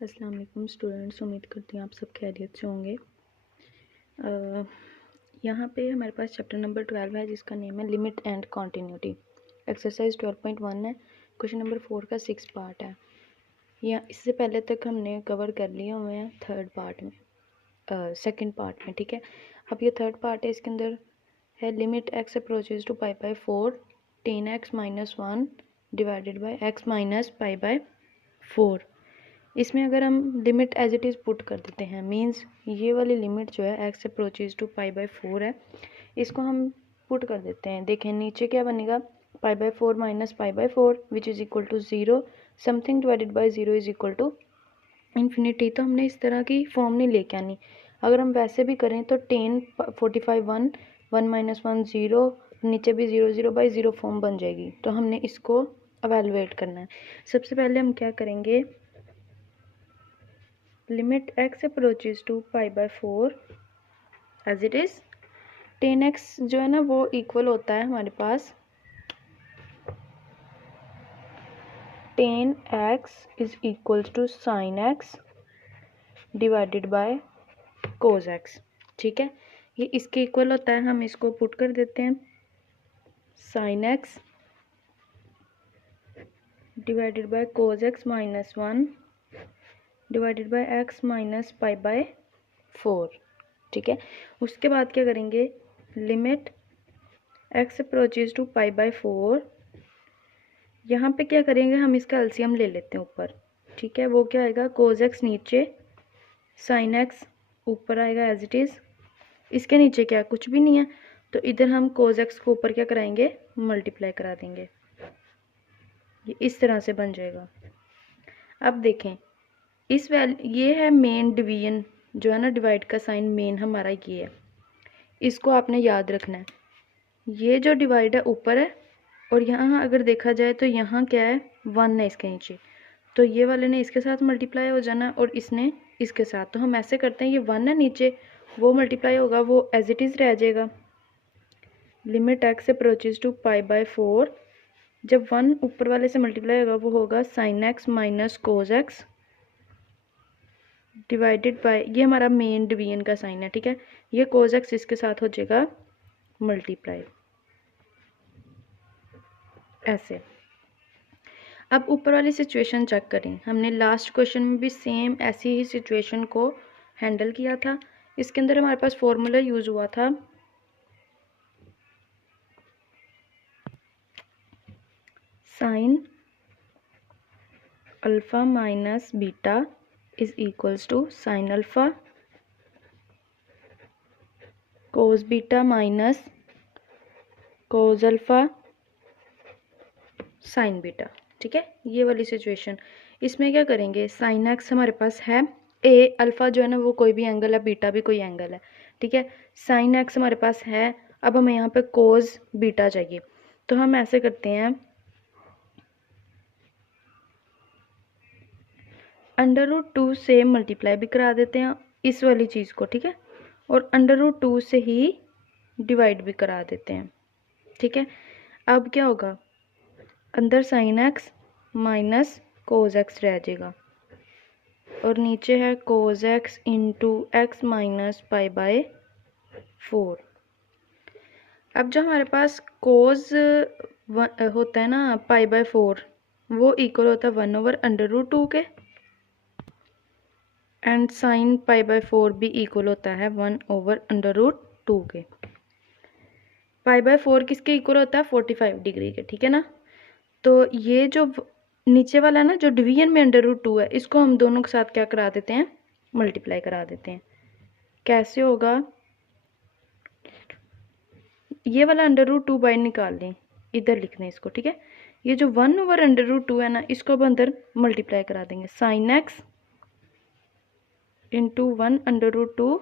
अस्सलाम वालेकुम स्टूडेंट्स, उम्मीद करती हूँ आप सब खैरियत से होंगे। यहाँ पे हमारे पास चैप्टर नंबर 12 है जिसका नेम है लिमिट एंड कॉन्टीन्यूटी। एक्सरसाइज 12.1 है। क्वेश्चन नंबर 4 का 6 पार्ट है। या इससे पहले तक हमने कवर कर लिए हुए हैं थर्ड पार्ट में, सेकंड पार्ट में, ठीक है। अब ये थर्ड पार्ट है, इसके अंदर है limit x approaches to pi by 4 10 x - 1 divided by x minus pi by 4। इसमें अगर हम limit as it is put कर देते हैं, मींस ये वाली लिमिट जो है x approaches to pi by 4 है, इसको हम पुट कर देते हैं। देखें नीचे क्या बनेगा, pi by 4 minus pi by 4 which is equal to 0, something divided by 0 is equal to infinity. तो हमने इस तरह की फॉर्म नहीं लेके आनी। अगर हम वैसे भी करें तो 10 45 1 1 माइनस 1 0, नीचे भी 0 0 बाई 0 फॉर्म बन जाएगी। तो हमने इसको एवेलुएट करना है। सबसे पहले हम क्या करेंगे, limit x approaches to pi by 4 as it is 10x जो है ना वो इक्वल होता है हमारे पास 10x is equals to sine x divided by cos x, ठीक है। ये इसके इक्वल होता है, हम इसको पुट कर देते हैं। Sine x divided by cos x minus 1 divided by x minus pi by 4, ठीक है। उसके बाद क्या करेंगे, limit x approaches to pi by 4, यहाँ पे क्या करेंगे, हम इसका एलसीएम ले लेते हैं ऊपर, ठीक है। वो क्या आएगा, कोस x नीचे, साइन x ऊपर आएगा एज इट इज़। इसके नीचे क्या, कुछ भी नहीं है, तो इधर हम कोस x को ऊपर क्या कराएंगे, मल्टीप्लाई करा देंगे। ये इस तरह से बन जाएगा। अब देखें इस ये है मेन डिवीजन जो है ना, डिवाइड का साइन मेन हमारा ये है, इसको आपने याद रखना है। ये जो डिवाइड है ऊपर है, और यहाँ अगर देखा जाए तो यहाँ क्या है, 1 है इसके नीचे, तो ये वाले ने इसके साथ मल्टीप्लाई हो जाना और इसने इसके साथ। तो हम ऐसे करते हैं, ये 1 है नीचे, वो मल्टीप्लाई होगा, वो एज इट इज़ रह जाएगा। Limit x approaches to pi by 4, जब 1 ऊपर वाले से मल्टीप्लाई होगा वो होगा sign x minus cos x divided by, ये हमारा मेन डिवीजन का साइन है, ठीक है। ये कोस एक्स इसके साथ हो जाएगा मल्टीप्लाई, ऐसे। अब ऊपर वाली सिचुएशन चेक करें, हमने लास्ट क्वेश्चन में भी सेम ऐसी ही सिचुएशन को हैंडल किया था। इसके अंदर हमारे पास फॉर्मूला यूज़ हुआ था sine alpha minus beta is equals to sine alpha cos beta minus cos alpha sine beta, ठीक है। ये वाली सिचुएशन, इसमें क्या करेंगे, साइन एक्स हमारे पास है, ए अल्फ़ा जो है ना वो कोई भी एंगल है, बीटा भी कोई एंगल है, ठीक है। साइन एक्स हमारे पास है, अब हमें यहाँ पे कोस बीटा चाहिए, तो हम ऐसे करते हैं, √2 से मल्टीप्लाई भी करा देते हैं इस वाली चीज़ को, ठीक है, और √2 से ही डिवाइड भी करा देते हैं, ठीक है। अब क्या होगा, अंदर sign x minus cos x रह जाएगा, और नीचे है cos x into x minus pi by 4। अब जो हमारे पास कोस होता है ना पाई बाय 4, वो इक्वल होता है 1/√2 के, एंड साइन पाई बाय 4 भी इक्वल होता है 1/√2 के। पाई बाय 4 किसके इक्वल होता है, 45 डिग्री के, ठीक है ना। तो ये जो नीचे वाला है ना, जो डिवीजन में √2 है, इसको हम दोनों के साथ क्या करा देते हैं, मल्टीप्लाई करा देते हैं। कैसे होगा, ये वाला √2 बाहर निकाल लें, इधर लिख दें इसको, ठीक है। ये जो 1/√2 है ना, इसको अब अंदर मल्टीप्लाई करा देंगे, sine x into 1/√2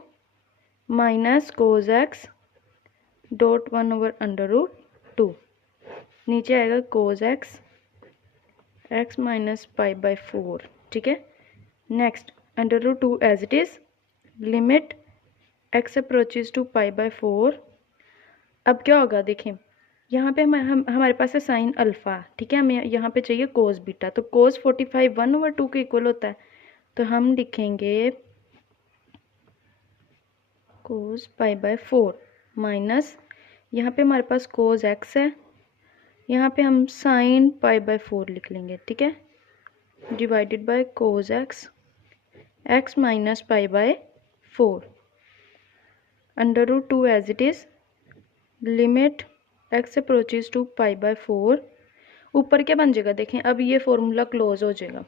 minus cos x dot 1/√2, नीचे आएगा cos x x minus pi by 4, ठीक है। Next √2 as it is, limit x approaches to pi by 4। अब क्या होगा, देखें यहाँ पे हमारे पास है साइन अल्फ़ा, ठीक है, हमें यहाँ पे चाहिए कोस बीटा, तो कोस 45 1/2 के इक्वल होता है, तो हम लिखेंगे कोस पाई बाय 4 माइनस, यहाँ पे हमारे पास कोस एक्स है, यहाँ पे हम साइन पाई बाय 4 लिख लेंगे, ठीक है, divided by cos x, x minus pi by 4 under root 2 as it is, limit x approaches to pi by 4, ऊपर क्या बन जाएगा देखें, अब ये फॉर्मूला क्लोज हो जाएगा,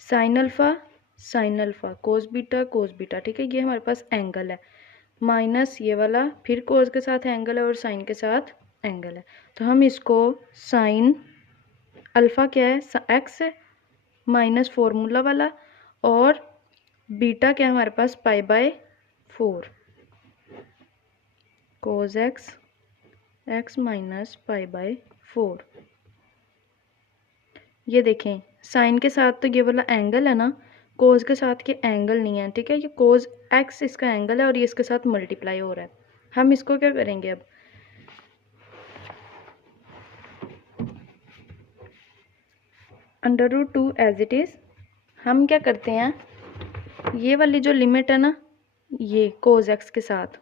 साइन अल्फ़ा कोस बीटा, ठीक है, ये हमारे पास एंगल है, माइनस ये वाला फिर कोस के साथ एंगल है और साइन के साथ एंगल है, तो हम इसको साइन अल्फ़ा क्या है एक्स है माइनस फॉर्मूला वाला, और बीटा क्या है हमारे पास pi by 4 cos x minus pi by 4। ये देखें साइन के साथ तो ये वाला एंगल है ना, कोस के साथ ये एंगल नहीं है, ठीक है, ये कोस एक्स इसका एंगल है और ये इसके साथ मल्टीप्लाई हो रहा है। हम इसको क्या करेंगे, अब under root 2 as it is, हम क्या करते हैं, ये वाली जो लिमिट है ना, ये कोस एक्स के साथ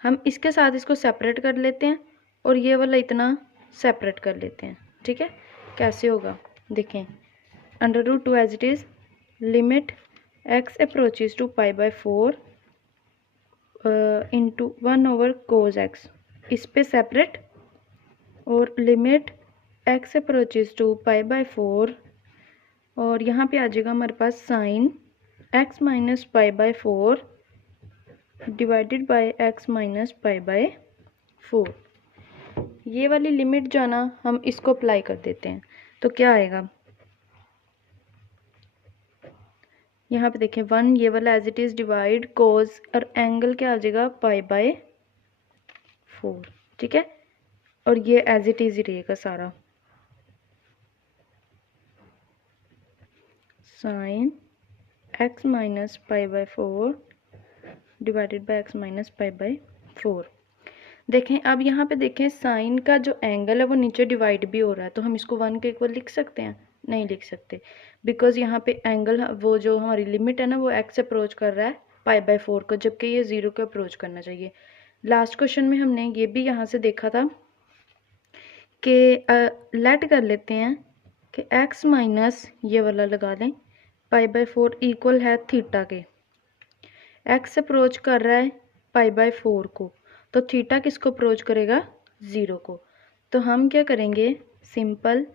हम इसके साथ इसको सेपरेट कर लेते हैं और ये वाला इतना सेपरेट कर लेते हैं, ठीक है, कैसे होगा देखें, under root 2 as it is, limit x approaches to pi by 4 into 1 over cos x, इस पे सेपरेट, और limit x approaches to pi by 4, और यहाँ पे आ जाएगा हमारे पास sine x minus pi by 4 divided by x minus pi by 4। ये वाली लिमिट जो है ना, हम इसको अप्लाई कर देते हैं, तो क्या आएगा, यहाँ पे देखें 1 ये वाला एज इट इज़ डिवाइड कोस, और एंगल क्या आ जाएगा पाई बाय 4, ठीक है, और ये एज इट इज़ ही रहेगा सारा, sign x minus pi by 4 divided by x minus pi by 4। देखें अब यहाँ पे देखें साइन का जो एंगल है वो नीचे डिवाइड भी हो रहा है, तो हम इसको 1 के इक्वल लिख सकते हैं, नहीं लिख सकते, बिकॉज यहाँ पे एंगल वो जो हमारी लिमिट है ना वो एक्स अप्रोच कर रहा है पाई बाय 4 को, जबकि ये 0 को अप्रोच करना चाहिए। लास्ट क्वेश्चन में हमने ये भी यहाँ से देखा था कि लेट कर लेते हैं कि एक्स माइनस ये वाला लगा लें पाई बाय 4 इक्वल है थीटा के, एक्स अप्रोच कर रहा है पाई बाय 4 को, तो थीटा किसको अप्रोच करेगा 0 को, तो हम क्या करेंगे सिंपल,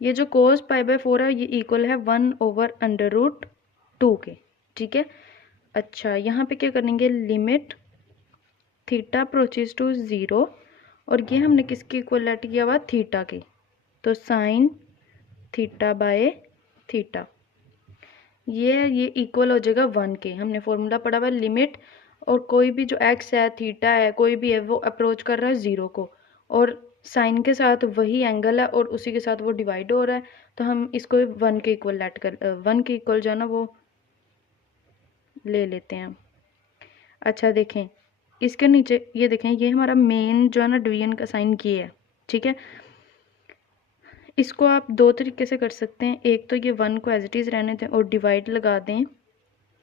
ये जो कोस पाई बाय 4 है ये इक्वल है 1 ओवर अंडर रूट 2 के, ठीक है। अच्छा यहाँ पे क्या करेंगे, लिमिट थीटा अप्रोचेज टू 0, और ये हमने किसकी इक्वल लेट किया हुआ थीटा की, तो साइन थीटा बाय थीटा, ये इक्वल हो जाएगा 1 के, हमने फॉर्मूला पढ़ा हुआ है लिमिट, और कोई भी जो एक्स है थीटा है कोई भी है वो अप्रोच कर रहा है 0 को, और साइन के साथ वही एंगल है और उसी के साथ वो डिवाइड हो रहा है, तो हम इसको 1 के इक्वल लेट कर 1 के इक्वल जो है ना वो ले लेते हैं। अच्छा देखें इसके नीचे ये देखें, ये हमारा मेन जो है ना डिवीजन का साइन ये है, ठीक है, इसको आप दो तरीके से कर सकते हैं, एक तो ये 1 को एज इट इज़ रहने दें और डिवाइड लगा दें,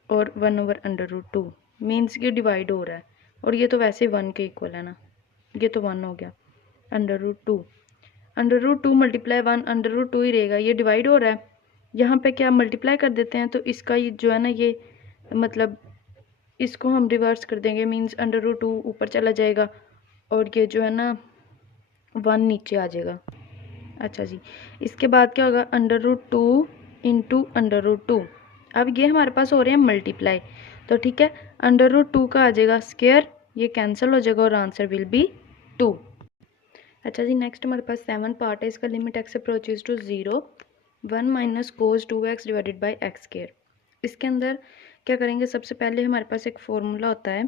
और 1 ओवर अंडर रूट 2 मीन्स ये डिवाइड हो रहा है, और ये तो वैसे 1 के इक्वल है ना, ये तो 1 हो गया, under root 2 multiply 1 under root 2 ही रहेगा, ये डिवाइड हो रहा है, यहाँ पे क्या मल्टीप्लाई कर देते हैं, तो इसका ये जो है ना ये मतलब इसको हम रिवर्स कर देंगे, मीन्स अंडर रूट 2 ऊपर चला जाएगा और ये जो है ना 1 नीचे आ जाएगा। अच्छा जी, इसके बाद क्या होगा, under root 2 into under root 2, अब ये हमारे पास हो रहे हैं मल्टीप्लाई, तो ठीक है, अंडर रूट 2 का आ जाएगा स्क्वायर, ये कैंसिल हो जाएगा और आंसर विल बी 2। अच्छा जी नेक्स्ट हमारे पास 7 पार्ट है, इसका limit x approaches to 0 1 minus cos 2x divided by x square. इसके अंदर क्या करेंगे, सबसे पहले हमारे पास एक फॉर्मूला होता है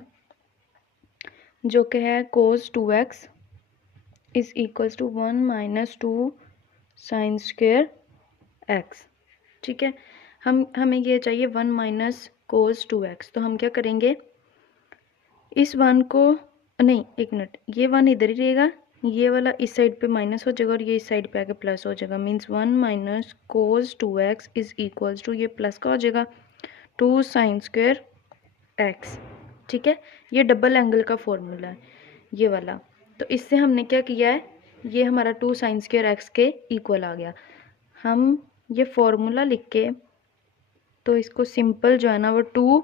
जो कि है cos 2x is equals to 1 minus 2 sine square x, ठीक है, हमें ये चाहिए 1 माइनस कोस 2x, तो हम क्या करेंगे, इस 1 को नहीं, एक मिनट, ये 1 इधर ही रहेगा, ये वाला इस साइड पे माइनस हो जाएगा और ये इस साइड पे आके प्लस हो जाएगा, means 1 minus cos 2x is equals to, ये प्लस का हो जाएगा 2 साइन स्क्वायर x। ठीक है, ये डबल एंगल का फॉर्मूला है ये वाला। तो इससे हमने क्या किया है, ये हमारा 2 साइन स्क्वायर एक्स के इक्वल आ गया। हम ये फॉर्मूला लिख के तो इसको सिंपल जो है ना वो 2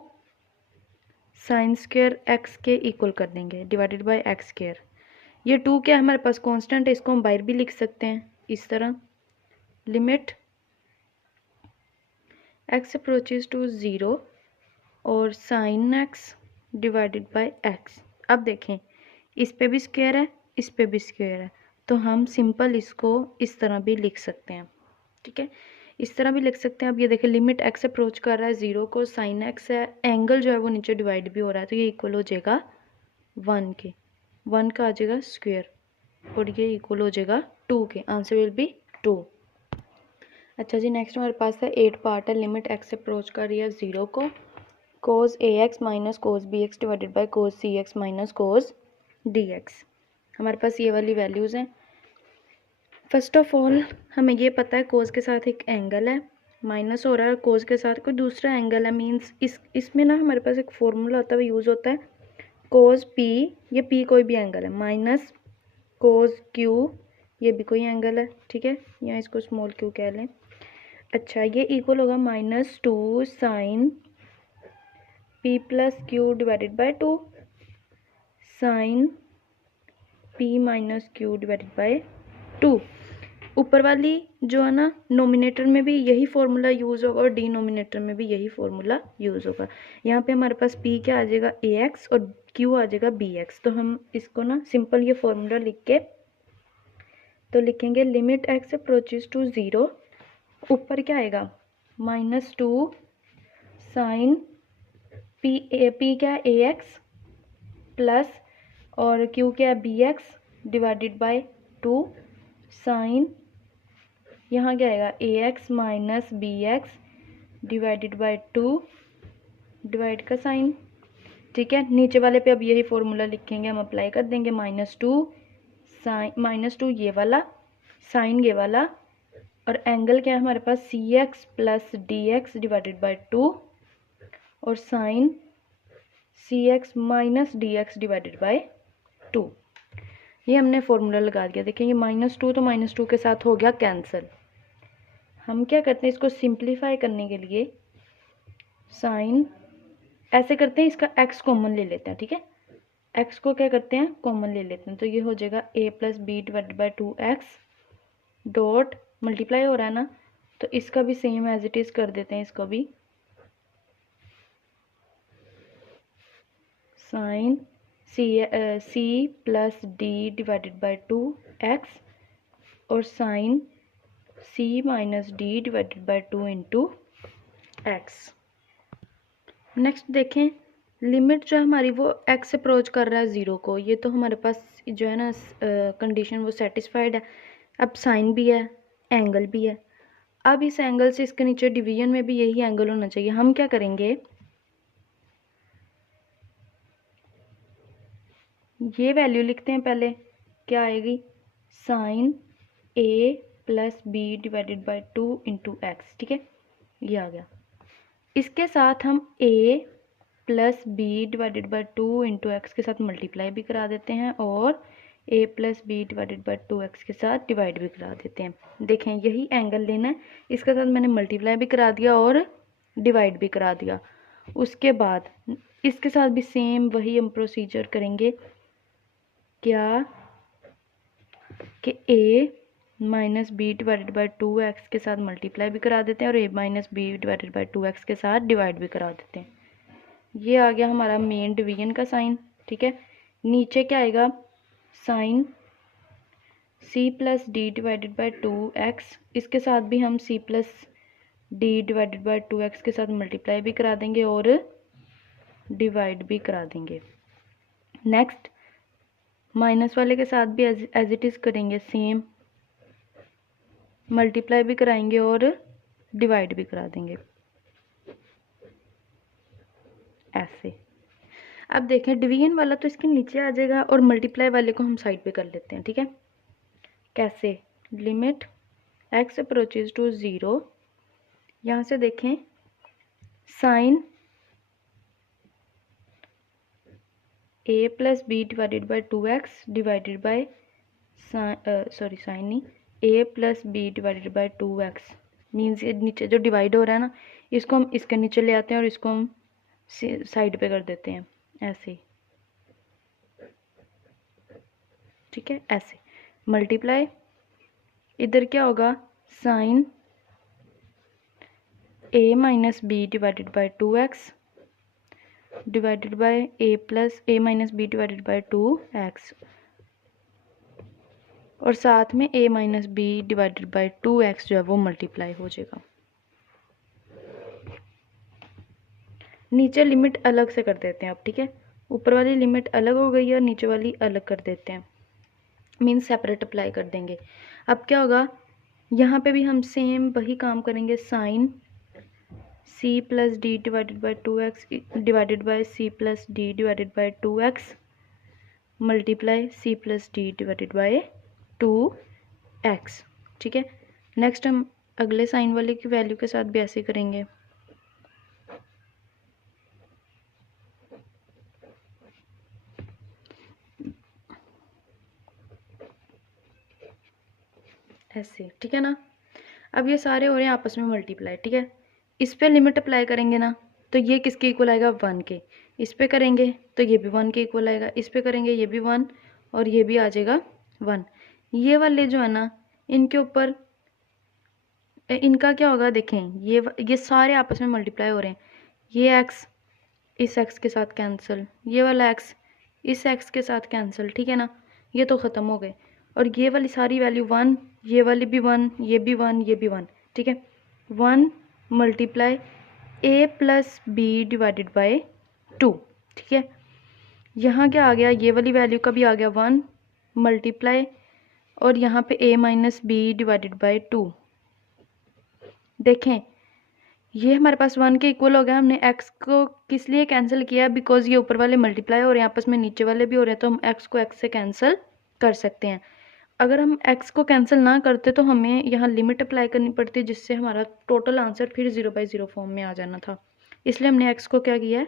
साइन स्क्वायर एक्स के इक्वल कर देंगे डिवाइडेड बाय एक्स स्क्वायर। ये 2 क्या है हमारे पास कांस्टेंट है, इसको हम बाहर भी लिख सकते हैं इस तरह, लिमिट x अप्रोचेज टू 0 और sine x divided by x. अब देखें इस पे भी स्क्वायर है, इस पे भी स्क्वायर है, तो हम सिंपल इसको इस तरह भी लिख सकते हैं। ठीक है, इस तरह भी लिख सकते हैं। अब ये देखें लिमिट x अप्रोच कर रहा है 0 को, साइन एक्स है, एंगल जो है वो नीचे डिवाइड भी हो रहा है, तो ये इक्वल हो जाएगा 1 के, 1 का आ जाएगा स्क्वायर और ये इक्वल हो जाएगा 2 के, आंसर विल बी 2। अच्छा जी, नेक्स्ट हमारे पास है 8 पार्ट है, लिमिट x अप्रोच कर रही है 0 को, कोस ax minus cos bx divided by cos cx minus cos dx। हमारे पास ये वाली वैल्यूज़ हैं। फर्स्ट ऑफ ऑल हमें ये पता है कोस के साथ एक एंगल है, माइनस हो रहा है, कोस के साथ कोई दूसरा एंगल है, मीन्स इसमें ना हमारे पास एक फॉर्मूला होता है, यूज़ होता है कोस p, ये p कोई भी एंगल है, माइनस कोस q, ये भी कोई एंगल है। ठीक है, या इसको स्मॉल q कह लें। अच्छा, ये इक्वल होगा -2 sine p plus q divided by 2 sine p minus q divided by 2। ऊपर वाली जो है ना नोमिनेटर में भी यही फॉर्मूला यूज़ होगा और डिनोमिनेटर में भी यही फॉर्मूला यूज़ होगा। यहाँ पे हमारे पास p क्या आ जाएगा ax और q आ जाएगा bx। तो हम इसको ना सिंपल ये फॉर्मूला लिख के तो लिखेंगे लिमिट x अप्रोचेज टू 0, ऊपर क्या आएगा -2 साइन p क्या है ax प्लस और q क्या है bx डिवाइडेड बाय 2 साइन, यहाँ क्या आएगा ax minus bx divided by 2 divide का साइन। ठीक है, नीचे वाले पे अब यही फॉर्मूला लिखेंगे, हम अप्लाई कर देंगे -2 साइन, -2 ये वाला साइन ये वाला, और एंगल क्या है हमारे पास cx plus dx divided by 2 और sine cx minus dx divided by 2। ये हमने फॉर्मूला लगा दिया। देखिए ये -2 तो -2 के साथ हो गया कैंसिल। हम क्या करते हैं इसको सिंप्लीफाई करने के लिए साइन ऐसे करते हैं, इसका x कॉमन ले लेते हैं। ठीक है, x को क्या करते हैं कॉमन ले लेते हैं, तो ये हो जाएगा a plus b divided by 2x dot multiply हो रहा है ना, तो इसका भी सेम एज इट इज़ कर देते हैं, इसको भी sine c plus d divided by 2x और sine c minus d divided by 2 into x. Next देखें लिमिट जो है हमारी वो x अप्रोच कर रहा है 0 को, ये तो हमारे पास जो है ना कंडीशन वो सेटिस्फाइड है। अब साइन भी है, एंगल भी है। अब इस एंगल से इसके नीचे डिवीजन में भी यही एंगल होना चाहिए। हम क्या करेंगे, ये वैल्यू लिखते हैं पहले, क्या आएगी sine a plus b divided by 2 into x. ठीक है, ये आ गया। इसके साथ हम a plus b divided by 2 into x के साथ मल्टीप्लाई भी करा देते हैं और a plus b divided by 2x के साथ डिवाइड भी करा देते हैं। देखें यही एंगल लेना है, इसके साथ मैंने मल्टीप्लाई भी करा दिया और डिवाइड भी करा दिया। उसके बाद इसके साथ भी सेम वही हम प्रोसीजर करेंगे, क्या कि a minus b divided by 2x के साथ मल्टीप्लाई भी करा देते हैं और a minus b divided by 2x के साथ डिवाइड भी करा देते हैं। ये आ गया हमारा मेन डिवीजन का साइन। ठीक है, नीचे क्या आएगा sine c plus d divided by 2x, इसके साथ भी हम c plus d divided by 2x के साथ मल्टीप्लाई भी करा देंगे और डिवाइड भी करा देंगे। नेक्स्ट माइनस वाले के साथ भी एज इट इज़ करेंगे, सेम मल्टीप्लाई भी कराएंगे और डिवाइड भी करा देंगे ऐसे। अब देखें डिवीजन वाला तो इसके नीचे आ जाएगा और मल्टीप्लाई वाले को हम साइड पे कर लेते हैं, ठीक है। कैसे? लिमिट x अप्रोचेज टू 0, यहाँ से देखें sine a plus b divided by 2x divided by sine नहीं, a plus b divided by 2x means ये नीचे जो डिवाइड हो रहा है ना, इसको हम इसके नीचे ले आते हैं और इसको हम साइड पे कर देते हैं ऐसे, ठीक है। ऐसे मल्टीप्लाई, इधर क्या होगा sine a minus b divided by 2x divided by a plus a minus b divided by 2x और साथ में a minus b divided by 2x जो है वो मल्टीप्लाई हो जाएगा। नीचे लिमिट अलग से कर देते हैं अब, ठीक है। ऊपर वाली लिमिट अलग हो गई है और नीचे वाली अलग कर देते हैं, मीन्स सेपरेट अप्लाई कर देंगे। अब क्या होगा, यहाँ पे भी हम सेम वही काम करेंगे, sine c plus d divided by 2x divided by c plus d divided by 2x multiply c plus d divided by 2x, ठीक है। नेक्स्ट हम अगले साइन वाले की वैल्यू के साथ भी ऐसे करेंगे। ऐसे, ठीक है ना। अब ये सारे हो रहे हैं आपस में मल्टीप्लाई, ठीक है। इस पे लिमिट अप्लाई करेंगे ना तो ये किसके इक्वल आएगा 1 के, इस पे करेंगे तो ये भी 1 के इक्वल आएगा, इस पे करेंगे ये भी 1 और ये भी आ जाएगा 1। ये वाले जो है ना इनके ऊपर इनका क्या होगा, देखें ये सारे आपस में मल्टीप्लाई हो रहे हैं, ये x इस x के साथ कैंसिल, ये वाला x इस x के साथ कैंसिल, ठीक है ना। ये तो ख़त्म हो गए और ये वाली सारी वैल्यू 1, ये वाली भी 1, ये भी 1, ये भी 1, ठीक है। 1 multiply a plus b divided by 2, ठीक है। यहाँ क्या आ गया, ये वाली वैल्यू का भी आ गया 1 मल्टीप्लाई और यहाँ पे a minus b divided by 2। देखें ये हमारे पास 1 के इक्वल हो गया। हमने x को किस लिए कैंसिल किया, बिकॉज ये ऊपर वाले मल्टीप्लाई हो रहे हैं आपस में, नीचे वाले भी हो रहे हैं, तो हम x को x से कैंसिल कर सकते हैं। अगर हम x को कैंसिल ना करते तो हमें यहाँ लिमिट अप्लाई करनी पड़ती, जिससे हमारा टोटल आंसर फिर 0/0 फॉर्म में आ जाना था। इसलिए हमने x को क्या किया है,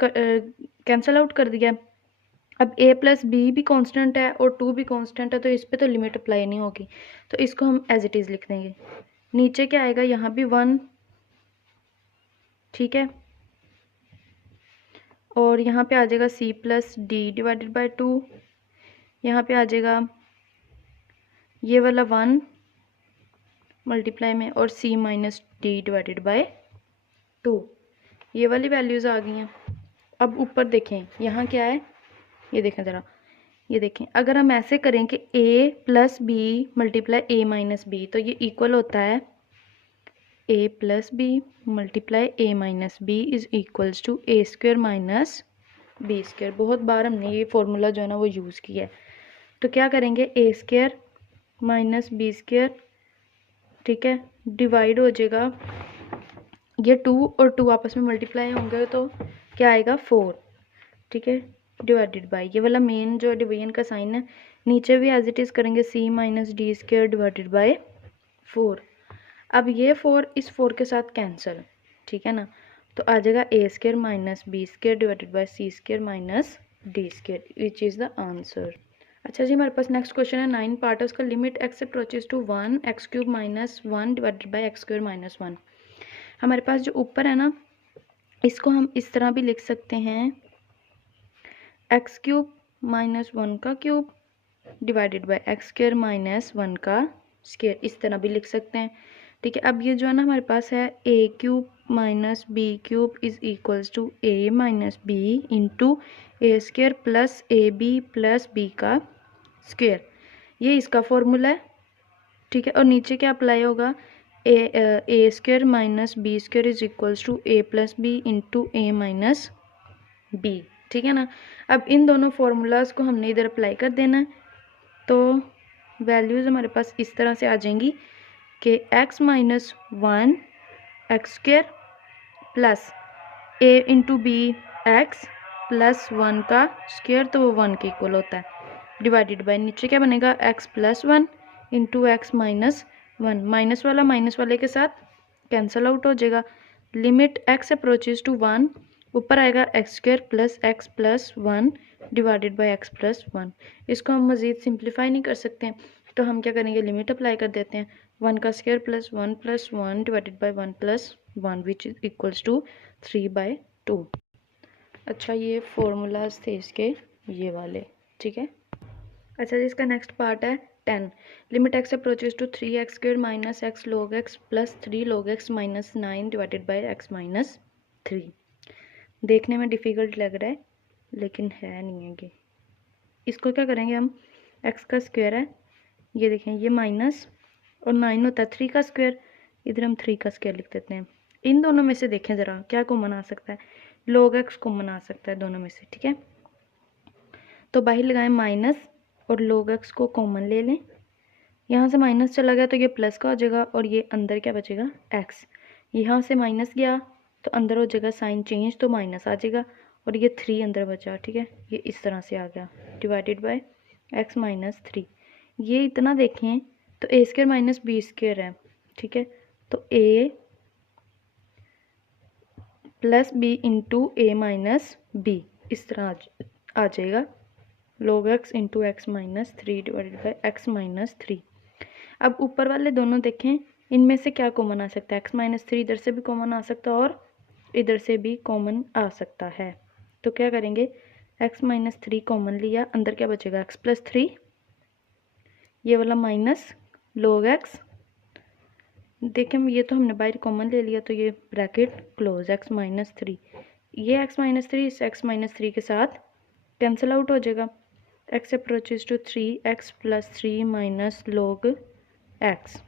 कैंसिल आउट कर दिया। अब a प्लस बी भी कांस्टेंट है और 2 भी कांस्टेंट है, तो इस पर तो लिमिट अप्लाई नहीं होगी, तो इसको हम एज इट इज़ लिख देंगे। नीचे क्या आएगा, यहाँ भी 1, ठीक है, और यहाँ पे आ जाएगा c plus d divided by 2, यहाँ पे आ जाएगा ये वाला 1 मल्टीप्लाई में और c minus d divided by 2। ये वाली वैल्यूज़ आ गई हैं। अब ऊपर देखें यहाँ क्या है, ये देखें ज़रा, ये देखें अगर हम ऐसे करें कि a plus b multiply a minus b, तो ये इक्वल होता है a plus b multiply a minus b is equals to a square minus B square. बहुत बार हमने ये फॉर्मूला जो है ना वो यूज़ किया है। तो क्या करेंगे, a square minus B square, ठीक है, डिवाइड हो जाएगा, ये 2 और 2 आपस में मल्टीप्लाई होंगे तो क्या आएगा 4, ठीक है, डिवाइडेड बाई ये वाला मेन जो डिवीजन का साइन है, नीचे भी एज इट इज़ करेंगे c minus d square divided by 4। अब ये 4 इस 4 के साथ कैंसिल, ठीक है ना, तो आ जाएगा a square minus B square divided by c square minus d square, which is the answer. अच्छा जी, हमारे पास नेक्स्ट क्वेश्चन है 9 पार्ट है उसका। Limit x approaches to 1 x cube minus 1 divided by x square minus 1। हमारे पास जो ऊपर है ना इसको हम इस तरह भी लिख सकते हैं, x क्यूब माइनस 1 का cube divided by x square minus 1 का स्क्वेयर, इस तरह भी लिख सकते हैं, ठीक है। अब ये जो है ना हमारे पास है a cube minus b cube is equals to a minus b into a square plus a b plus b का स्क्वेयर, ये इसका फॉर्मूला है, ठीक है। और नीचे क्या अप्लाई होगा, A square minus B square is equals to A plus B into A minus B, ठीक है ना। अब इन दोनों फार्मूलाज को हमने इधर अप्लाई कर देना है, तो वैल्यूज़ हमारे पास इस तरह से आ जाएंगी कि x minus 1 x square plus a into b x plus 1 का स्क्वायर, तो वो 1 के इक्वल होता है, डिवाइडेड बाय नीचे क्या बनेगा x plus 1 into x minus 1, minus वाला माइनस वाले के साथ कैंसिल आउट हो जाएगा। लिमिट x अप्रोचेज टू 1, ऊपर आएगा x square plus x plus 1 divided by x plus 1। इसको हम मज़ीद सिंप्लीफाई नहीं कर सकते हैं, तो हम क्या करेंगे, लिमिट अप्लाई कर देते हैं। 1 का square plus 1 divided by 1 plus 1 which is equals to 3/2। अच्छा, ये फॉर्मूलाज थे इसके ये वाले, ठीक है। अच्छा जी, इसका नेक्स्ट पार्ट है 10। Limit x approaches to 3x² minus x log x plus 3 log x minus 9 divided by x minus 3। देखने में डिफ़िकल्ट लग रहा है लेकिन है नहीं है ये। इसको क्या करेंगे हम, x का स्क्वायर है, ये देखें ये माइनस और 9 होता है 3 का स्क्वायर, इधर हम 3 का स्क्वायर लिख देते हैं। इन दोनों में से देखें ज़रा क्या कॉमन आ सकता है, log x कॉमन आ सकता है दोनों में से, ठीक है। तो बाहर लगाएं माइनस और log x को कॉमन ले लें, यहाँ से माइनस चला गया तो ये प्लस का हो जाएगा और ये अंदर क्या बचेगा x, यहाँ से माइनस गया तो अंदर हो जाएगा साइन चेंज तो माइनस आ जाएगा और ये 3 अंदर बचा, ठीक है। ये इस तरह से आ गया डिवाइडेड बाय x माइनस 3। ये इतना देखें तो a square minus b square है, ठीक है। तो a plus B into A minus b इस तरह आ जाएगा log x into x minus 3 divided by x minus 3। अब ऊपर वाले दोनों देखें, इनमें से क्या कॉमन आ सकता है, x माइनस 3 इधर से भी कॉमन आ सकता है और इधर से भी कॉमन आ सकता है। तो क्या करेंगे, x माइनस 3 कॉमन लिया, अंदर क्या बचेगा x प्लस 3, ये वाला माइनस log x, देखें ये तो हमने बाहर कॉमन ले लिया तो ये ब्रैकेट क्लोज, x माइनस 3, ये x माइनस 3 इस x माइनस 3 के साथ कैंसिल आउट हो जाएगा। x approaches to 3x plus 3 minus log x।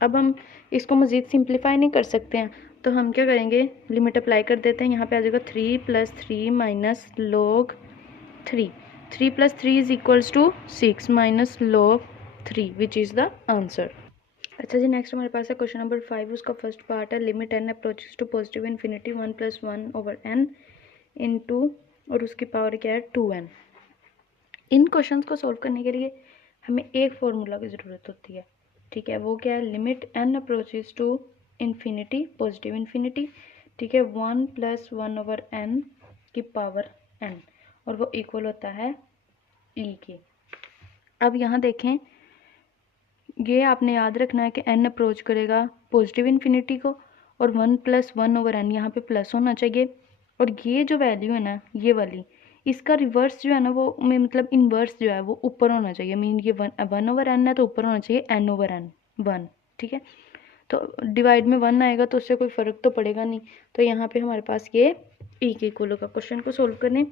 अब हम इसको मज़ीद सिंप्लीफाई नहीं कर सकते हैं, तो हम क्या करेंगे, लिमिट अप्लाई कर देते हैं। यहाँ पे आ जाएगा 3 plus 3 minus log 3, 3 plus 3 is equals to 6 minus log 3 which is the answer. अच्छा जी, नेक्स्ट हमारे पास है क्वेश्चन नंबर 5। उसका फर्स्ट पार्ट है limit n approaches to positive infinity 1 plus 1 over n into और उसकी पावर क्या है 2n। इन क्वेश्चंस को सॉल्व करने के लिए हमें एक फार्मूला की ज़रूरत होती है, ठीक है। वो क्या है, limit n approaches to infinity positive infinity, ठीक है, 1 प्लस 1 ओवर n की पावर n और वो इक्वल होता है e के। अब यहाँ देखें, ये आपने याद रखना है कि n अप्रोच करेगा पॉजिटिव इन्फिनिटी को और 1 प्लस 1 ओवर n यहाँ पे प्लस होना चाहिए और ये जो वैल्यू है ना ये वाली, इसका रिवर्स जो है ना वो मतलब इन्वर्स जो है वो ऊपर होना चाहिए। मीन ये 1 ओवर n है तो ऊपर होना चाहिए n ओवर n 1, ठीक है। तो डिवाइड में 1 आएगा तो उससे कोई फ़र्क तो पड़ेगा नहीं, तो यहाँ पे हमारे पास ये e के इक्वल होगा। क्वेश्चन को सोल्व करने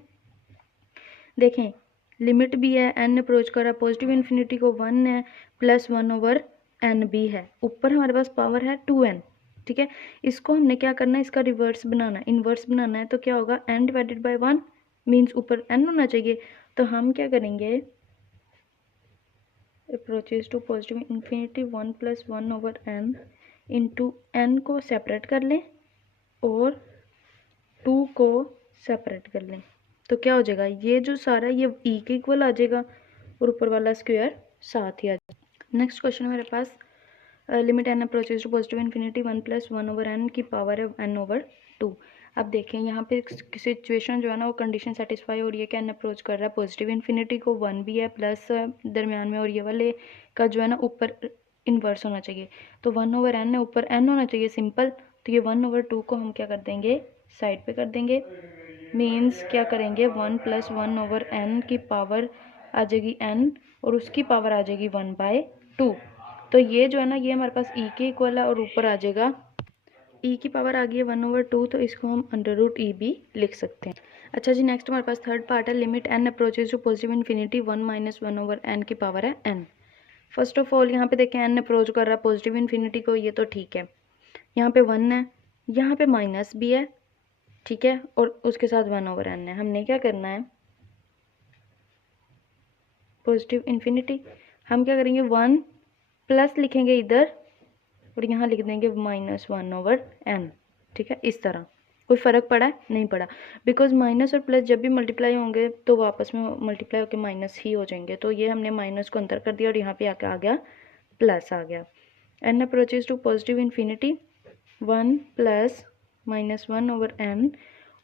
देखें, लिमिट भी है, n अप्रोच कर रहा है पॉजिटिव इन्फिनिटी को, 1 है प्लस 1 ओवर n भी है, ऊपर हमारे पास पावर है 2n, ठीक है। इसको हमने क्या करना है, इसका रिवर्स बनाना है, इन्वर्स बनाना है। तो क्या होगा, n डिवाइडेड बाई 1 मीन्स ऊपर n होना चाहिए। तो हम क्या करेंगे, approaches to positive infinity 1 plus 1 over n into n को सेपरेट कर लें और 2 को सेपरेट कर लें, तो क्या हो जाएगा, ये जो सारा ये e के इक्वल आ जाएगा और ऊपर वाला स्क्वायर साथ ही आ जाएगा। नेक्स्ट क्वेश्चन हमारे पास limit n approaches to positive infinity 1 plus 1 over n की पावर है n ओवर 2। अब देखें यहाँ पे सिचुएशन जो है ना वो कंडीशन सेटिस्फाई हो रही है कि n अप्रोच कर रहा है पॉजिटिव इन्फिनिटी को, 1 भी है प्लस दरमियान में और ये वाले का जो है ना ऊपर इन्वर्स होना चाहिए। तो 1 ओवर n है, ऊपर n होना चाहिए सिंपल, तो ये 1 ओवर 2 को हम क्या कर देंगे, साइड पे कर देंगे। मीन्स क्या करेंगे, 1 प्लस 1 ओवर n की पावर आ जाएगी n और उसकी पावर आ जाएगी 1/2। तो ये जो है ना ये हमारे पास e के इक्वल है और ऊपर आ जाएगा e की पावर आ गई है 1 ओवर 2, तो इसको हम अंडर रूट e भी लिख सकते हैं। अच्छा जी, नेक्स्ट हमारे पास थर्ड पार्ट है limit n approaches to positive infinity 1 minus 1 over n की पावर है n। फर्स्ट ऑफ ऑल यहाँ पे देखें n अप्रोच कर रहा है पॉजिटिव इन्फिनिटी को, ये तो ठीक है। यहाँ पे 1 है, यहाँ पे माइनस भी है, ठीक है, और उसके साथ 1 ओवर n है। हमने क्या करना है, पॉजिटिव इन्फिनिटी हम क्या करेंगे 1 प्लस लिखेंगे इधर और यहाँ लिख देंगे -1 ओवर n, ठीक है, इस तरह। कोई फ़र्क पड़ा है? नहीं पड़ा, बिकॉज माइनस और प्लस जब भी मल्टीप्लाई होंगे तो वो आपस में मल्टीप्लाई होकर माइनस ही हो जाएंगे। तो ये हमने माइनस को अंदर कर दिया और यहाँ पे आके आ गया प्लस आ गया। n approaches to positive infinity 1 plus -1/n।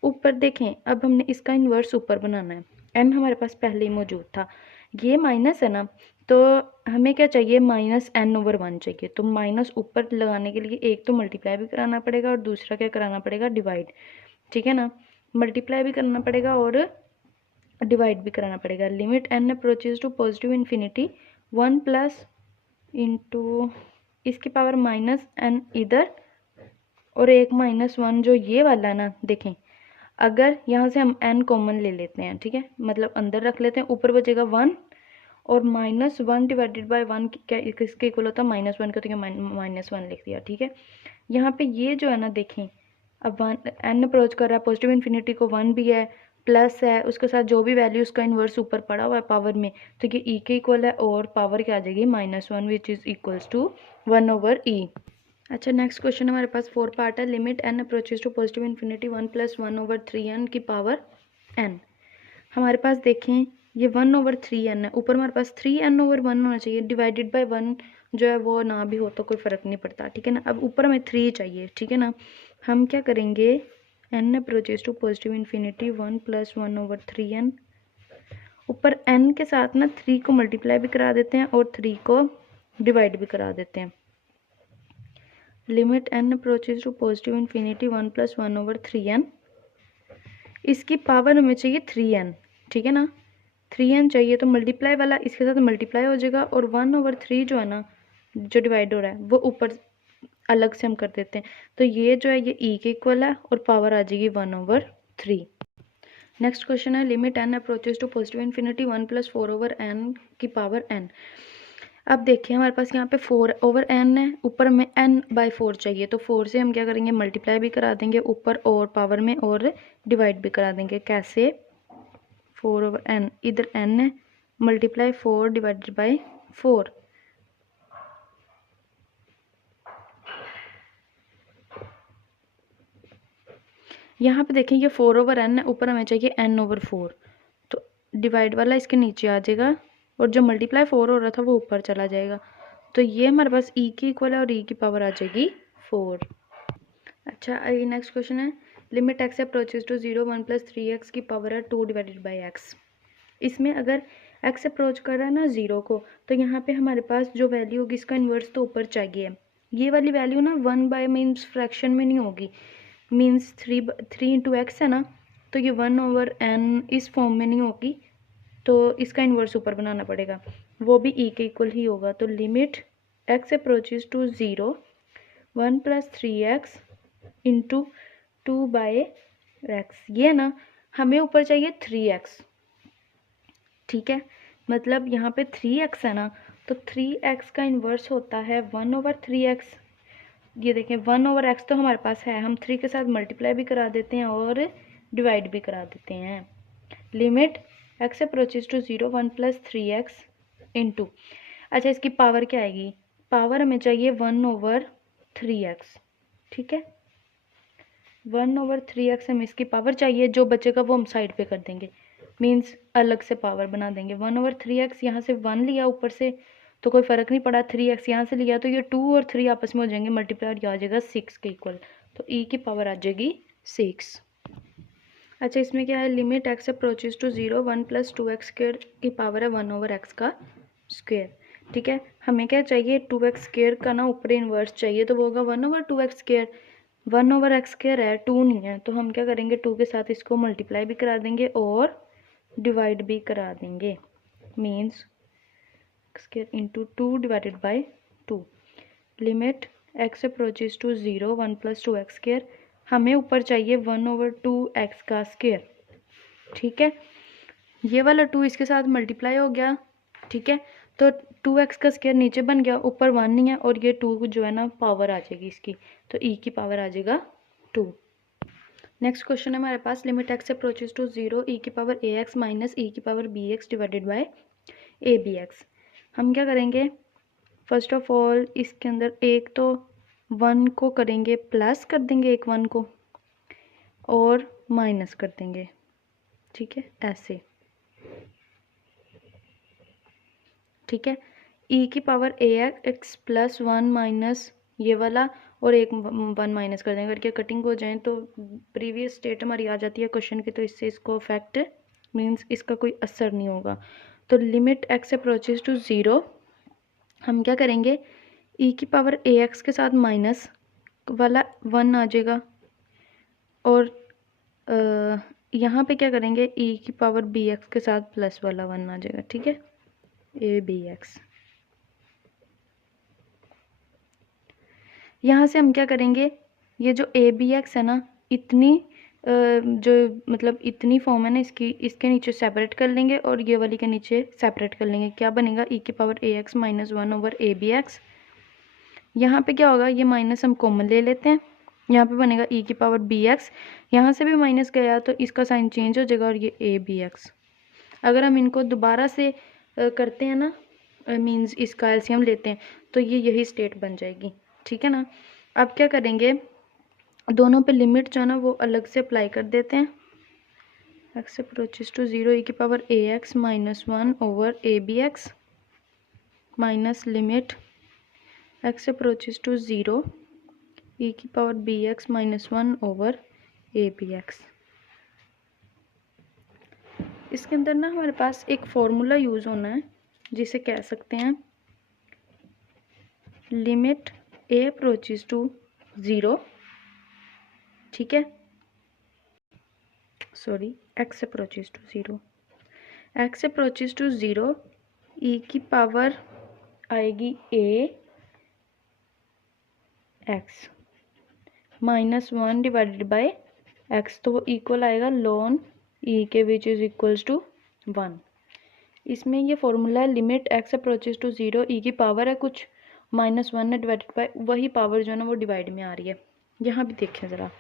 ऊपर देखें, अब हमने इसका इन्वर्स ऊपर बनाना है। n हमारे पास पहले ही मौजूद था, ये माइनस है ना, तो हमें क्या चाहिए, -n/1 चाहिए। तो माइनस ऊपर लगाने के लिए एक तो मल्टीप्लाई भी कराना पड़ेगा और दूसरा क्या कराना पड़ेगा, डिवाइड। ठीक है ना, मल्टीप्लाई भी करना पड़ेगा और डिवाइड भी कराना पड़ेगा। Limit n approaches to positive infinity 1 plus into इसकी पावर -n इधर और एक -1 जो ये वाला है ना, देखें अगर यहाँ से हम n कॉमन ले लेते हैं, ठीक है, मतलब अंदर रख लेते हैं, ऊपर बचेगा 1 और -1 डिवाइडेड बाय 1 क्या किसके इक्वल होता है, -1 का, तो क्या -1 लिख दिया। ठीक है, यहाँ पे ये जो है ना, देखें अब n अप्रोच कर रहा है पॉजिटिव इन्फिनिटी को, 1 भी है प्लस है, उसके साथ जो भी वैल्यू उसका इन्वर्स ऊपर पड़ा हुआ है पावर में, तो ये e के इक्वल है और पावर क्या आ जाएगी, -1 which is equals to 1/e। अच्छा, नेक्स्ट क्वेश्चन हमारे पास 4 पार्ट है। Limit n approaches to positive infinity 1 + 1/3n की पावर n। हमारे पास देखें ये 1/3n है, ऊपर हमारे पास 3n/1 होना चाहिए, डिवाइडेड बाय 1 जो है वो ना भी हो तो कोई फ़र्क नहीं पड़ता। ठीक है ना, अब ऊपर हमें 3 चाहिए। ठीक है ना, हम क्या करेंगे, n approaches to positive infinity 1 + 1/3n, ऊपर n के साथ ना 3 को मल्टीप्लाई भी करा देते हैं और 3 को डिवाइड भी करा देते हैं। Limit n approaches to positive infinity 1 + 1/3n, इसकी पावर हमें चाहिए 3n। ठीक है ना, 3n चाहिए तो मल्टीप्लाई वाला इसके साथ मल्टीप्लाई हो जाएगा और 1/3 जो है ना, जो डिवाइड हो रहा है वो ऊपर अलग से हम कर देते हैं, तो ये जो है ये e के इक्वल है और पावर आ जाएगी 1/3। नेक्स्ट क्वेश्चन है। Limit n approaches to positive infinity 1 + 4/n की पावर n। अब देखिए हमारे पास यहाँ पे 4/n है, ऊपर हमें n/4 चाहिए, तो 4 से हम क्या करेंगे, मल्टीप्लाई भी करा देंगे ऊपर और पावर में और डिवाइड भी करा देंगे। कैसे, 4/n, इधर n है, मल्टीप्लाई 4 डिवाइडेड बाई 4, यहाँ पे देखें ये 4/n है, ऊपर हमें चाहिए n/4, तो डिवाइड वाला इसके नीचे आ जाएगा और जो मल्टीप्लाई 4 हो रहा था वो ऊपर चला जाएगा, तो ये हमारे पास e की इक्वल है और e की पावर आ जाएगी 4। अच्छा, ये नेक्स्ट क्वेश्चन है। Limit x approaches to 0 1 + 3x की पावर है 2 डिवाइडेड बाई x। इसमें अगर x अप्रोच कर रहा है ना 0 को, तो यहाँ पे हमारे पास जो वैल्यू होगी इसका इन्वर्स तो ऊपर चाहिए। ये वाली वैल्यू ना 1 मीन्स फ्रैक्शन में नहीं होगी, मीन्स 3 × x है ना, तो ये 1/n इस फॉर्म में नहीं होगी, तो इसका इन्वर्स ऊपर बनाना पड़ेगा, वो भी e के इक्वल ही होगा। तो limit x approaches to 0 1 + 3x into 2/x, ये ना हमें ऊपर चाहिए 3x। ठीक है, मतलब यहाँ पे 3x है ना, तो 3x का इन्वर्स होता है 1/3x। ये देखें 1/x तो हमारे पास है, हम 3 के साथ मल्टीप्लाई भी करा देते हैं और डिवाइड भी करा देते हैं। Limit x approaches to 0 1 + 3x into, अच्छा इसकी पावर क्या आएगी, पावर हमें चाहिए 1/3x। ठीक है, 1/3x हमें इसकी पावर चाहिए, जो बचेगा वो हम साइड पे कर देंगे, मीन्स अलग से पावर बना देंगे। 1/3x, यहाँ से 1 लिया ऊपर से तो कोई फ़र्क नहीं पड़ा, 3x यहाँ से लिया तो ये 2 और 3 आपस में हो जाएंगे मल्टीप्लाई और आ जाएगा 6 के इक्वल, तो e की पावर आ जाएगी 6। अच्छा, इसमें क्या है, limit x approaches to 0 1 + 2x² की पावर है 1/x का स्क्वेयर। ठीक है, हमें क्या चाहिए, 2x² का ना ऊपर इन्वर्स चाहिए, तो वो होगा 1/2x²। 1/x² है, 2 नहीं है, तो हम क्या करेंगे, 2 के साथ इसको मल्टीप्लाई भी करा देंगे और डिवाइड भी करा देंगे, means x² into 2 divided by 2। Limit x approaches to 0 1 + 2x², हमें ऊपर चाहिए 1/2x का स्क्वेयर। ठीक है, ये वाला 2 इसके साथ मल्टीप्लाई हो गया। ठीक है, तो 2x का स्क्वायर नीचे बन गया, ऊपर 1 नहीं है और ये 2 जो है ना पावर आ जाएगी इसकी, तो e की पावर आ जाएगा 2। नेक्स्ट क्वेश्चन है हमारे पास। Limit x approaches to 0 e की पावर ax माइनस e की power bx divided by abx। हम क्या करेंगे, फर्स्ट ऑफ ऑल इसके अंदर एक तो 1 को करेंगे प्लस कर देंगे, एक 1 को और माइनस कर देंगे, ठीक है, ऐसे, ठीक है। ई की power a x plus 1 minus ये वाला और एक 1 माइनस कर देंगे, करके कटिंग हो जाए तो प्रीवियस स्टेट हमारी आ जाती है क्वेश्चन की, तो इससे इसको इफेक्ट मीन्स इसका कोई असर नहीं होगा। तो लिमिट एक्स अप्रोचेज टू 0 हम क्या करेंगे, ई की पावर ए एक्स के साथ माइनस वाला 1 आ जाएगा और यहाँ पे क्या करेंगे, ई की पावर बी एक्स के साथ प्लस वाला 1 आ जाएगा, ठीक है, ए बी एक्स। यहाँ से हम क्या करेंगे, ये जो ए बी एक्स है ना, इतनी जो मतलब इतनी फॉर्म है ना इसकी, इसके नीचे सेपरेट कर लेंगे और ये वाली के नीचे सेपरेट कर लेंगे। क्या बनेगा, ई की power a x minus 1 over a b x. यहाँ पे क्या होगा, ये माइनस हम कॉमन ले लेते हैं, यहाँ पे बनेगा ई की पावर बी एक्स, यहाँ से भी माइनस गया तो इसका साइन चेंज हो जाएगा और ये ए बी एक्स। अगर हम इनको दोबारा से करते हैं ना, मीन्स इसका एलसीएम लेते हैं तो ये यही स्टेट बन जाएगी, ठीक है ना। अब क्या करेंगे, दोनों पे लिमिट जो है ना वो अलग से अप्लाई कर देते हैं। एक्स अप्रोचेस टू 0 ई की power a x minus 1 over a b x minus limit x approaches to 0 ई की power b x minus 1 over a b x. इसके अंदर ना हमारे पास एक फॉर्मूला यूज़ होना है जिसे कह सकते हैं लिमिट ए अप्रोचेस टू 0, ठीक है, sorry, x approaches to 0, x approaches to 0 ई की पावर आएगी A x minus 1 divided by x, तो वो इक्वल आएगा लॉन ई के विच इज़ इक्वल्स टू 1। इसमें ये फॉर्मूला है लिमिट एक्स अप्रोचेस टू 0, ई की पावर है कुछ माइनस 1 है डिवाइडेड बाय वही पावर जो है ना वो डिवाइड में आ रही है। यहाँ भी देखें ज़रा,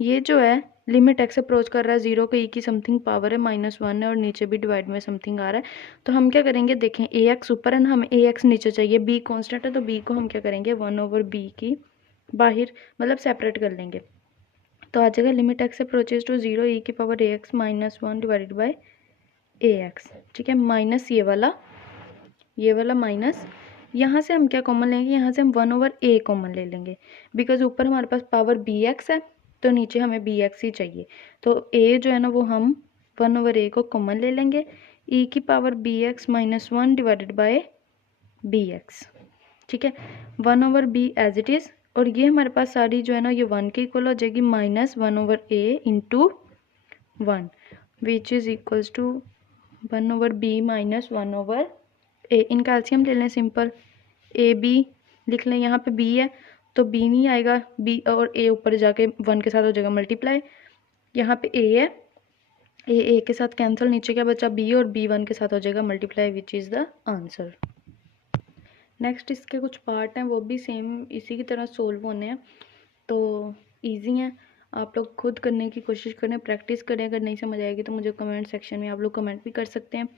ये जो है लिमिट एक्स अप्रोच कर रहा है 0 को, ई की समथिंग पावर है माइनस 1 है और नीचे भी डिवाइड में समथिंग आ रहा है। तो हम क्या करेंगे, देखें ए एक्स ऊपर है ना, हमें ए एक्स नीचे चाहिए, बी कॉन्स्टेंट है तो बी को हम क्या करेंगे 1 ओवर बी की बाहर मतलब सेपरेट कर लेंगे, तो आ जाएगा लिमिट एक्स अप्रोचेस टू 0 ई की power a x minus 1 divided bye A x, ठीक है, माइनस ये वाला माइनस, यहाँ से हम क्या कॉमन लेंगे, यहाँ से हम 1 ओवर ए कॉमन ले लेंगे, बिकॉज ऊपर हमारे पास पावर बी एक्स है तो नीचे हमें बी एक्स ही चाहिए, तो ए जो है ना वो हम 1 ओवर ए को कॉमन ले लेंगे, ई की power b x minus 1 divided by b x, ठीक है, 1 over b as it is, और ये हमारे पास सारी जो है ना ये 1 के इक्वल हो जाएगी, minus 1 over A into 1 which is equals to 1 over B minus 1 over A. इनका एलसीएम ले लें सिंपल, ए बी लिख लें, यहाँ पे बी है तो बी नहीं आएगा, बी और ए ऊपर जाके 1 के साथ हो जाएगा मल्टीप्लाई, यहाँ पे ए है, ए के साथ कैंसिल, नीचे क्या बचा बी और बी 1 के साथ हो जाएगा multiply which is the answer. Next इसके कुछ पार्ट हैं वो भी सेम इसी की तरह सोल्व होने हैं, तो इजी हैं, आप लोग खुद करने की कोशिश करें, प्रैक्टिस करें। अगर नहीं समझ आएगी तो मुझे कमेंट सेक्शन में आप लोग कमेंट भी कर सकते हैं,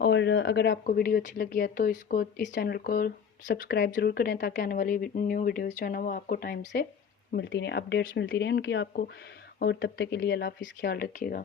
और अगर आपको वीडियो अच्छी लगी है तो इस चैनल को सब्सक्राइब ज़रूर करें ताकि आने वाली न्यू वीडियोज़ जो है ना वो आपको टाइम से मिलती रहें, अपडेट्स मिलती रहें उनकी आपको। और तब तक के लिए अल्लाह हाफ़िज़, ख्याल रखिएगा।